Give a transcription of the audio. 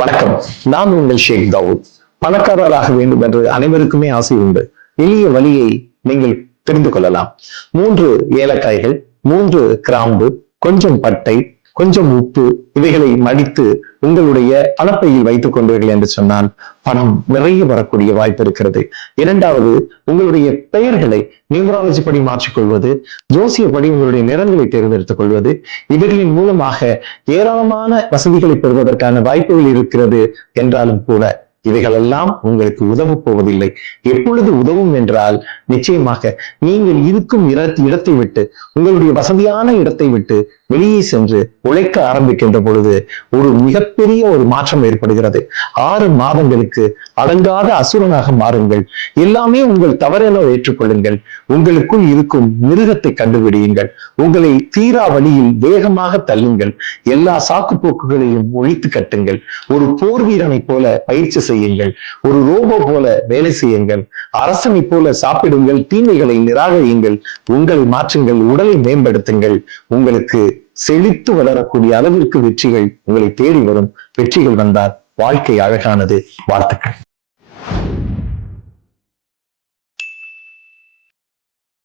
வணக்கம். நான் உங்கள் ஷேக் தாவூத். பணக்காரராக வேண்டும் என்று அனைவருக்குமே ஆசை உண்டு. எளிய வழியை நீங்கள் தெரிந்து கொள்ளலாம். 3 ஏலக்காய்கள், 3 கிராம்பு, கொஞ்சம் பட்டை, கொஞ்சம் உப்பு, இவைகளை மடித்து உங்களுடைய பணப்பையில் வைத்துக் கொண்டீர்கள் என்று சொன்னால் பணம் நிறைய வரக்கூடிய வாய்ப்பு இருக்கிறது. இரண்டாவது, உங்களுடைய பெயர்களை நியூமராலஜி படி மாற்றிக்கொள்வது, ஜோசியப்படி உங்களுடைய நிறங்களை தேர்ந்தெடுத்துக் கொள்வது, இவர்களின் மூலமாக ஏராளமான வசதிகளை பெறுவதற்கான வாய்ப்புகள் இருக்கிறது. என்றாலும் கூட இவைகளெல்லாம் உங்களுக்கு உதவ போவதில்லை. எப்பொழுது உதவும் என்றால், நிச்சயமாக நீங்கள் இருக்கும் இடத்தை விட்டு, உங்களுடைய வசதியான இடத்தை விட்டு வெளியே சென்று உழைக்க ஆரம்பிக்கின்ற பொழுது ஒரு மிகப்பெரிய ஒரு மாற்றம் ஏற்படுகிறது. 6 மாதங்களுக்கு அடங்காத அசுரனாக மாறுங்கள். எல்லாமே உங்கள் தவறென ஏற்றுக்கொள்ளுங்கள். உங்களுக்குள் இருக்கும் மிருகத்தை கண்டுபிடியுங்கள். உங்களை தீரா வழியில் வேகமாக தள்ளுங்கள். எல்லா சாக்கு போக்குகளையும் ஒழித்து கட்டுங்கள். ஒரு போர் வீரனை போல பயிற்சி செய்யுங்கள். ஒரு ரோபோ போல வேலை செய்யுங்கள். அரசனை போல சாப்பிடுங்கள். தீமைகளை நிராகரியுங்கள். உங்களை மாற்றுங்கள். உடலை மேம்படுத்துங்கள். உங்களுக்கு செழித்து வளரக்கூடிய அளவிற்கு வெற்றிகள் உங்களை தேடி வரும். வெற்றிகள் வந்தால் வாழ்க்கை அழகானது. வாழ்த்துக்கள்.